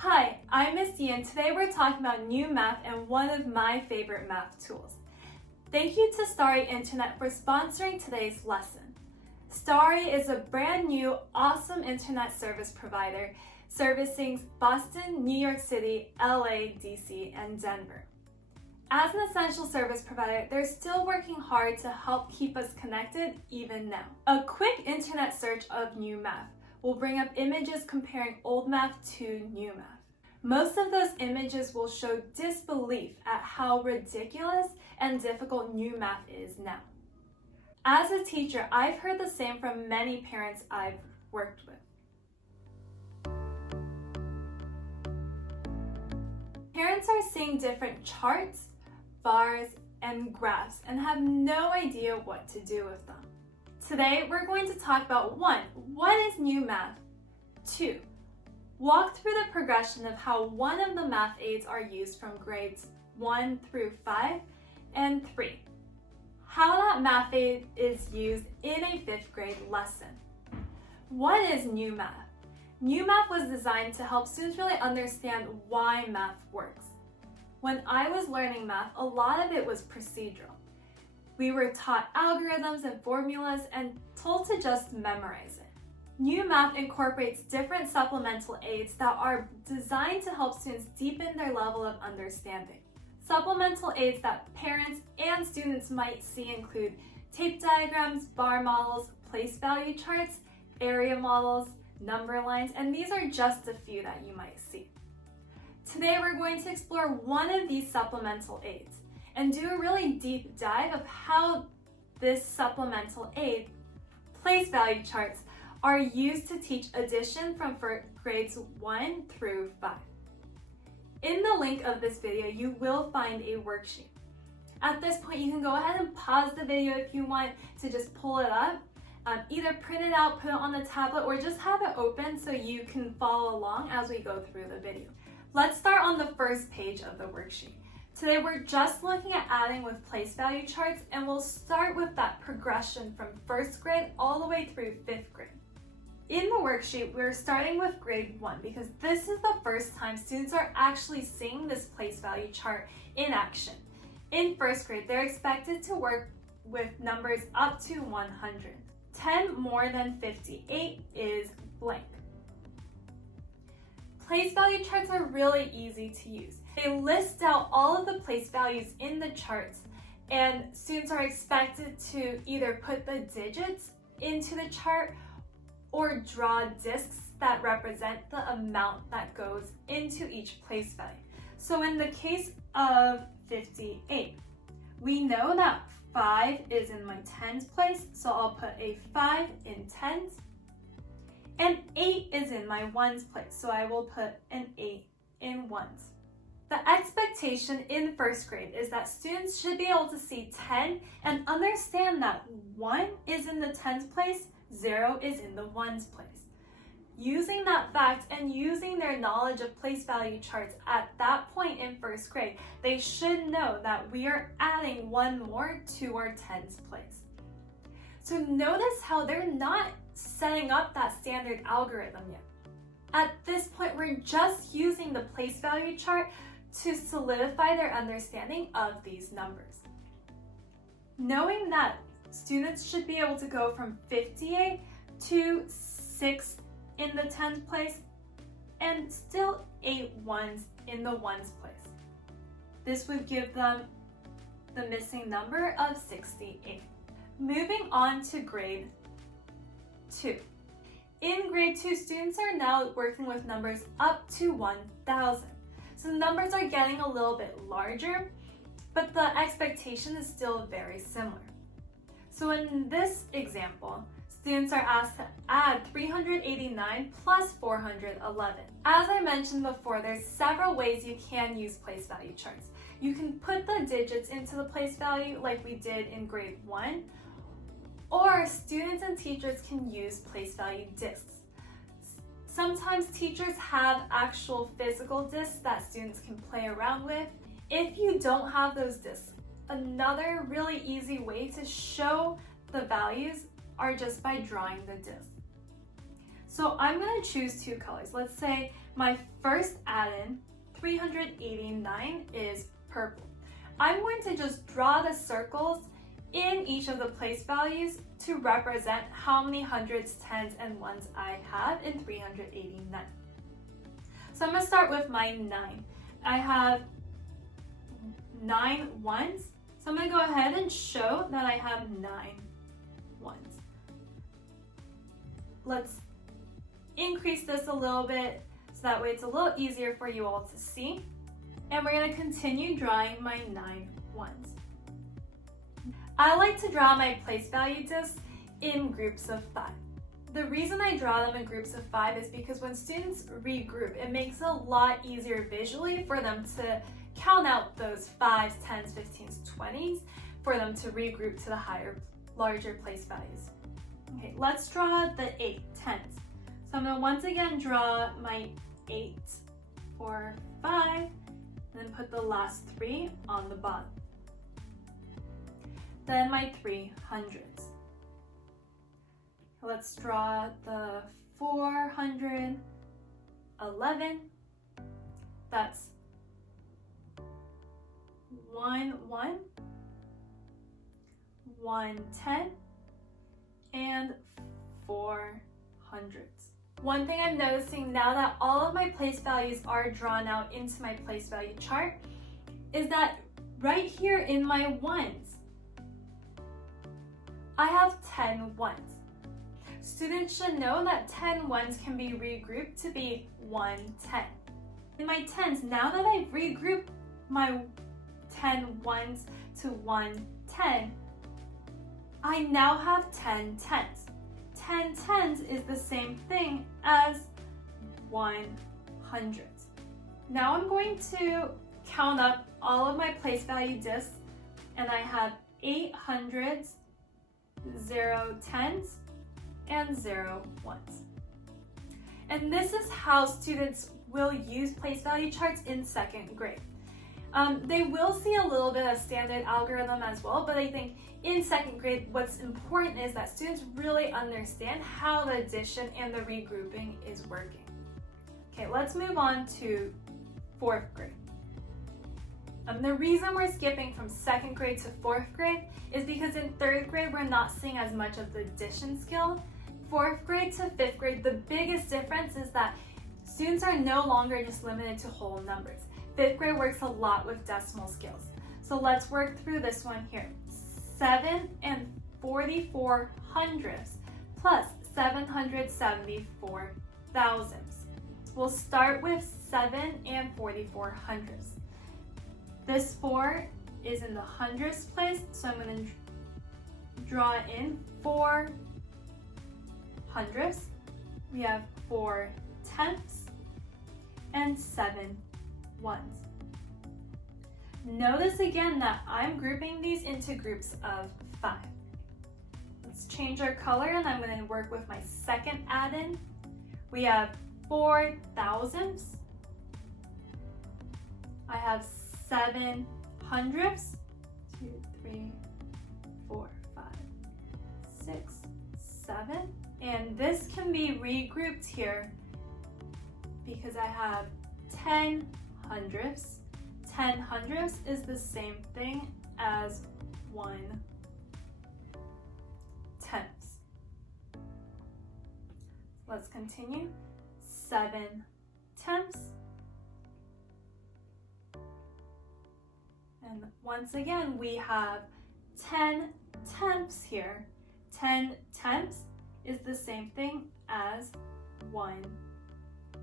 Hi, I'm Miss Yi, and today we're talking about new math and one of my favorite math tools. Thank you to Starry Internet for sponsoring today's lesson. Starry is a brand new, awesome internet service provider servicing Boston, New York City, LA, DC, and Denver. As an essential service provider, they're still working hard to help keep us connected even now. A quick internet search of new math will bring up images comparing old math to new math. Most of those images will show disbelief at how ridiculous and difficult new math is now. As a teacher, I've heard the same from many parents I've worked with. Parents are seeing different charts, bars, and graphs and have no idea what to do with them. Today, we're going to talk about 1. What is new math? 2. Walk through the progression of how one of the math aids are used from grades 1 through 5, and 3. How that math aid is used in a 5th grade lesson. What is new math? New math was designed to help students really understand why math works. When I was learning math, a lot of it was procedural. We were taught algorithms and formulas and told to just memorize it. New math incorporates different supplemental aids that are designed to help students deepen their level of understanding. Supplemental aids that parents and students might see include tape diagrams, bar models, place value charts, area models, number lines, and these are just a few that you might see. Today we're going to explore one of these supplemental aids and do a really deep dive of how this supplemental aid, place value charts, are used to teach addition from grades 1 through 5. In the link of this video, you will find a worksheet. At this point, you can go ahead and pause the video if you want to just pull it up. Either print it out, put it on the tablet, or just have it open so you can follow along as we go through the video. Let's start on the first page of the worksheet. Today, we're just looking at adding with place value charts, and we'll start with that progression from 1st grade all the way through 5th grade. In the worksheet, we're starting with grade 1 because this is the first time students are actually seeing this place value chart in action. In 1st grade, they're expected to work with numbers up to 100. 10 more than 58 is blank. Place value charts are really easy to use. They list out all of the place values in the charts, and students are expected to either put the digits into the chart or draw discs that represent the amount that goes into each place value. So in the case of 58, we know that 5 is in my tens place, so I'll put a 5 in tens, and 8 is in my ones place, so I will put an 8 in ones. The expectation in 1st grade is that students should be able to see 10 and understand that 1 is in the tens place, 0 is in the ones place. Using that fact and using their knowledge of place value charts at that point in 1st grade, they should know that we are adding 1 more to our tens place. So notice how they're not setting up that standard algorithm yet. At this point, we're just using the place value chart to solidify their understanding of these numbers. Knowing that students should be able to go from 58 to 6 in the tens place and still 8 ones in the ones place. This would give them the missing number of 68. Moving on to grade 2. In grade 2, students are now working with numbers up to 1,000. So the numbers are getting a little bit larger, but the expectation is still very similar. So in this example, students are asked to add 389 plus 411. As I mentioned before, there's several ways you can use place value charts. You can put the digits into the place value like we did in grade 1, or students and teachers can use place value discs. Sometimes teachers have actual physical discs that students can play around with. If you don't have those discs, another really easy way to show the values are just by drawing the disc. So I'm going to choose two colors. Let's say my first add-in, 389, is purple. I'm going to just draw the circles in each of the place values to represent how many hundreds, tens, and ones I have in 389. So I'm going to start with my 9. I have 9 ones, so I'm going to go ahead and show that I have 9 ones. Let's increase this a little bit so that way it's a little easier for you all to see. And we're going to continue drawing my 9 ones. I like to draw my place value discs in groups of 5. The reason I draw them in groups of 5 is because when students regroup, it makes it a lot easier visually for them to count out those 5s, 10s, 15s, 20s, for them to regroup to the larger place values. Okay, let's draw the 8, 10s. So I'm going to once again draw my 8, 4, 5, and then put the last 3 on the bottom. Then my 300s. Let's draw the 411. That's 1, 1, 110, and 400s. One thing I'm noticing now that all of my place values are drawn out into my place value chart is that right here in my ones, I have 10 ones. Students should know that 10 ones can be regrouped to be 110. In my 10s, now that I've regrouped my 10 ones to 110, I now have 10 10s. 10 10s is the same thing as 100s. Now I'm going to count up all of my place value discs, and I have 800s, 0 10s, and 0 1s. And this is how students will use place value charts in 2nd grade. They will see a little bit of standard algorithm as well, but I think in 2nd grade, what's important is that students really understand how the addition and the regrouping is working. Okay, let's move on to 4th grade. The reason we're skipping from 2nd grade to 4th grade is because in 3rd grade, we're not seeing as much of the addition skill. 4th grade to 5th grade, the biggest difference is that students are no longer just limited to whole numbers. 5th grade works a lot with decimal skills. So let's work through this one here. 7 and 44 hundredths plus 774 thousandths. We'll start with 7 and 44 hundredths. This 4 is in the hundredths place, so I'm going to draw in 4 hundredths. We have 4 tenths and 7 ones. Notice again that I'm grouping these into groups of 5. Let's change our color, and I'm going to work with my second add-in. We have 4 thousandths. I have 7 hundredths. 2, 3, 4, 5, 6, 7. And this can be regrouped here because I have 10 hundredths. 10 hundredths is the same thing as 1 tenths. Let's continue. 7 tenths. And once again, we have 10 tenths here. 10 tenths is the same thing as 1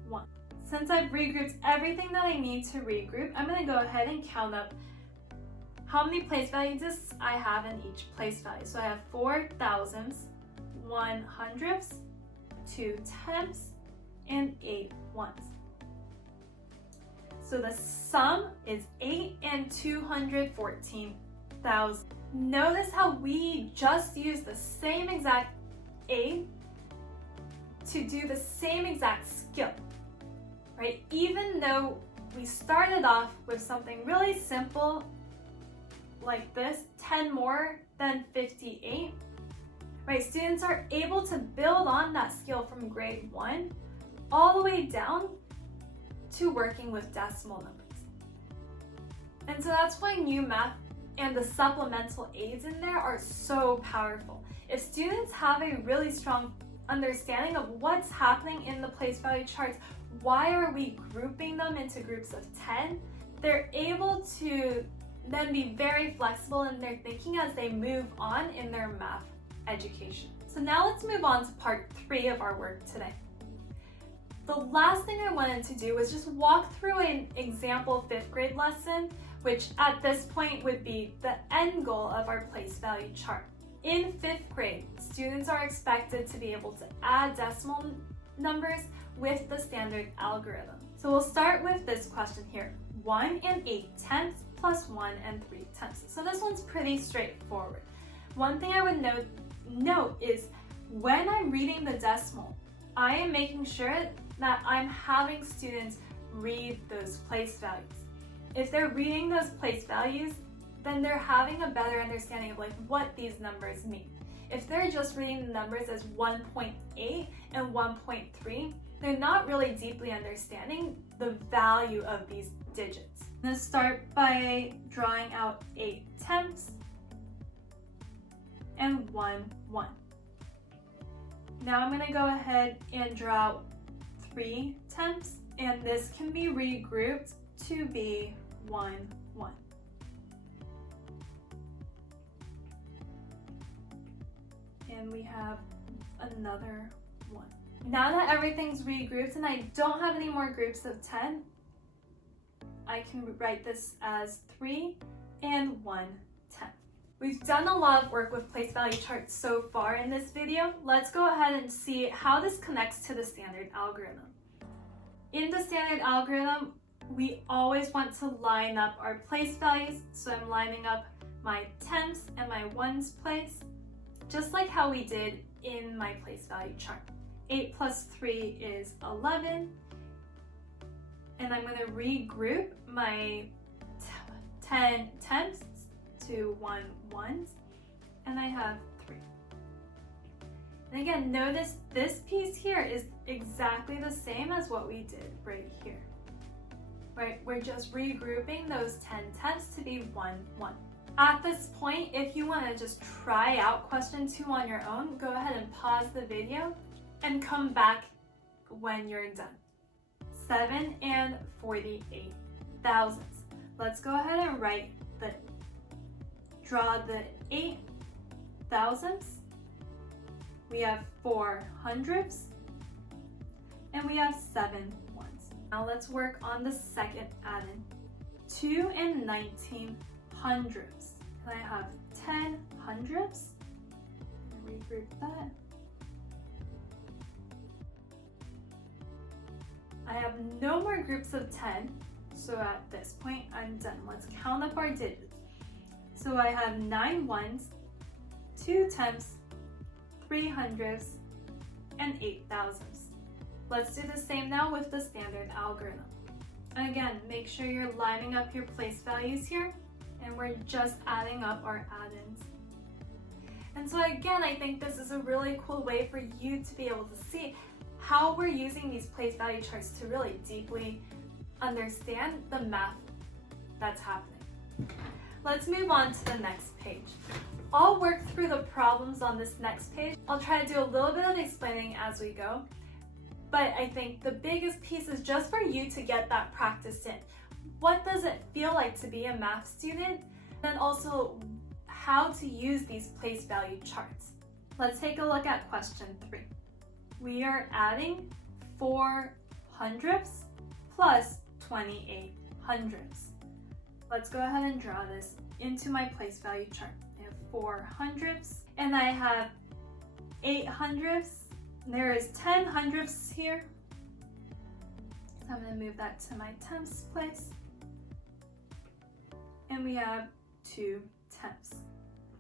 1. Since I've regrouped everything that I need to regroup, I'm going to go ahead and count up how many place value discs I have in each place value. So I have 4 thousandths, 1 hundredths, 2 tenths, and 8 ones. So the sum is 8 and 214,000. Notice how we just used the same exact 8 to do the same exact skill. Right? Even though we started off with something really simple like this, 10 more than 58, right? Students are able to build on that skill from grade 1 all the way down to working with decimal numbers. And so that's why new math and the supplemental aids in there are so powerful. If students have a really strong understanding of what's happening in the place value charts, why are we grouping them into groups of 10, they're able to then be very flexible in their thinking as they move on in their math education. So now let's move on to part 3 of our work today. The last thing I wanted to do was just walk through an example 5th grade lesson, which at this point would be the end goal of our place value chart. In 5th grade, students are expected to be able to add decimal numbers with the standard algorithm. So we'll start with this question here, 1 8/10 plus 1 3/10. So this one's pretty straightforward. One thing I would note is when I'm reading the decimal, I am making sure that I'm having students read those place values. If they're reading those place values, then they're having a better understanding of like what these numbers mean. If they're just reading the numbers as 1.8 and 1.3, they're not really deeply understanding the value of these digits. I'm going to start by drawing out 8/10 and 1/1. Now I'm going to go ahead and draw out 3/10, and this can be regrouped to be 1/1. And we have another 1. Now that everything's regrouped and I don't have any more groups of 10, I can write this as 3 and 1/10. We've done a lot of work with place value charts so far in this video. Let's go ahead and see how this connects to the standard algorithm. In the standard algorithm, we always want to line up our place values. So I'm lining up my tenths and my ones place, just like how we did in my place value chart. 8 plus 3 is 11. And I'm going to regroup my 10 tenths to 1 ones, and I have 3. And again, notice this piece here is exactly the same as what we did right here. Right? We're just regrouping those 10 tenths to be 1 1. At this point, if you want to just try out question 2 on your own, go ahead and pause the video and come back when you're done. 7 and 48 thousandths. Let's go ahead and draw the 8 thousandths. We have 4 hundredths, and we have 7 ones. Now let's work on the second add-in. 2 and 19 hundredths. And I have 10 hundredths. Regroup that. I have no more groups of 10, so at this point I'm done. Let's count up our digits. So I have 9 ones, 2 tenths, 3 hundredths, and 8 thousandths. Let's do the same now with the standard algorithm. Again, make sure you're lining up your place values here, and we're just adding up our add-ins. And so again, I think this is a really cool way for you to be able to see how we're using these place value charts to really deeply understand the math that's happening. Let's move on to the next page. I'll work through the problems on this next page. I'll try to do a little bit of explaining as we go, but I think the biggest piece is just for you to get that practice in. What does it feel like to be a math student? And also how to use these place value charts. Let's take a look at question 3. We are adding 4 hundredths plus 28 hundredths. Let's go ahead and draw this into my place value chart. I have 4 hundredths and I have 8 hundredths. There is 10 hundredths here. So I'm going to move that to my tenths place. And we have 2 tenths.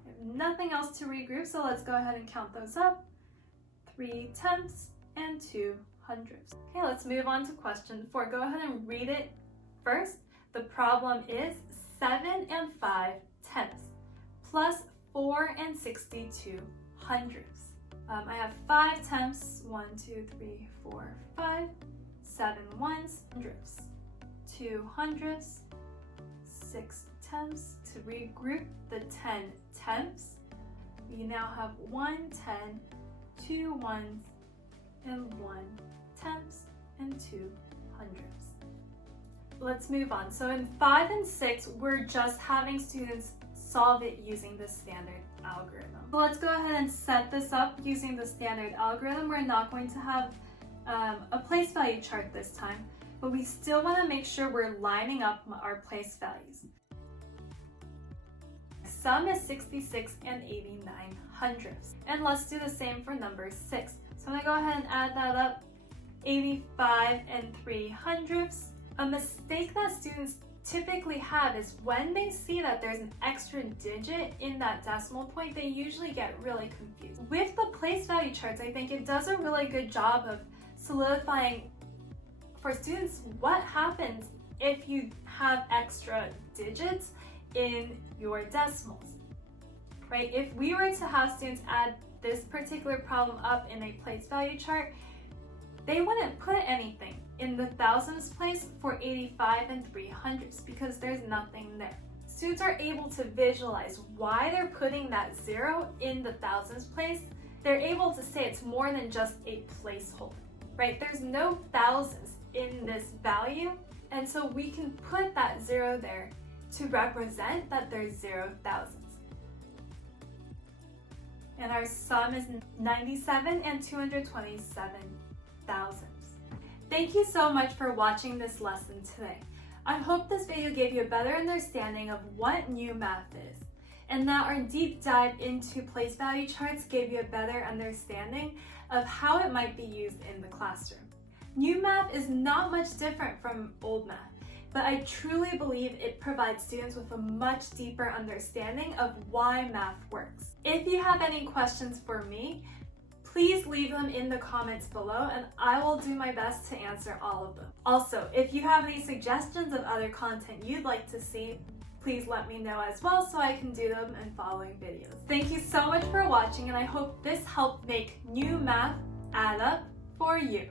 I have nothing else to regroup, so let's go ahead and count those up. 3 tenths and 2 hundredths. Okay, let's move on to question 4. Go ahead and read it first. The problem is 7 and 5 tenths plus 4 and 62 hundredths. I have 5 tenths, 1, 2, 3, 4, 5, 7 ones, hundredths, 2 hundredths, 6 tenths. To regroup the 10 tenths, we now have 1 10, 2 ones, and 1 tenths, and 2 hundredths. Let's move on. So in 5 and 6, we're just having students solve it using the standard algorithm. So let's go ahead and set this up using the standard algorithm. We're not going to have a place value chart this time, but we still want to make sure we're lining up our place values. Sum is 66 and 89 hundredths. And let's do the same for number 6. So I'm going to go ahead and add that up. 85 and 3 hundredths. A mistake that students typically have is when they see that there's an extra digit in that decimal point, they usually get really confused. With the place value charts, I think it does a really good job of solidifying for students what happens if you have extra digits in your decimals, right? If we were to have students add this particular problem up in a place value chart, they wouldn't put anything in the thousands place for 85 and 3 hundredths because there's nothing there. Students are able to visualize why they're putting that 0 in the thousands place. They're able to say it's more than just a placeholder, right? There's no thousands in this value, and so we can put that 0 there to represent that there's 0 thousands. And our sum is 97 and 227 thousandths. Thank you so much for watching this lesson today. I hope this video gave you a better understanding of what new math is, and that our deep dive into place value charts gave you a better understanding of how it might be used in the classroom. New math is not much different from old math, but I truly believe it provides students with a much deeper understanding of why math works. If you have any questions for me, please leave them in the comments below and I will do my best to answer all of them. Also, if you have any suggestions of other content you'd like to see, please let me know as well so I can do them in following videos. Thank you so much for watching, and I hope this helped make new math add up for you.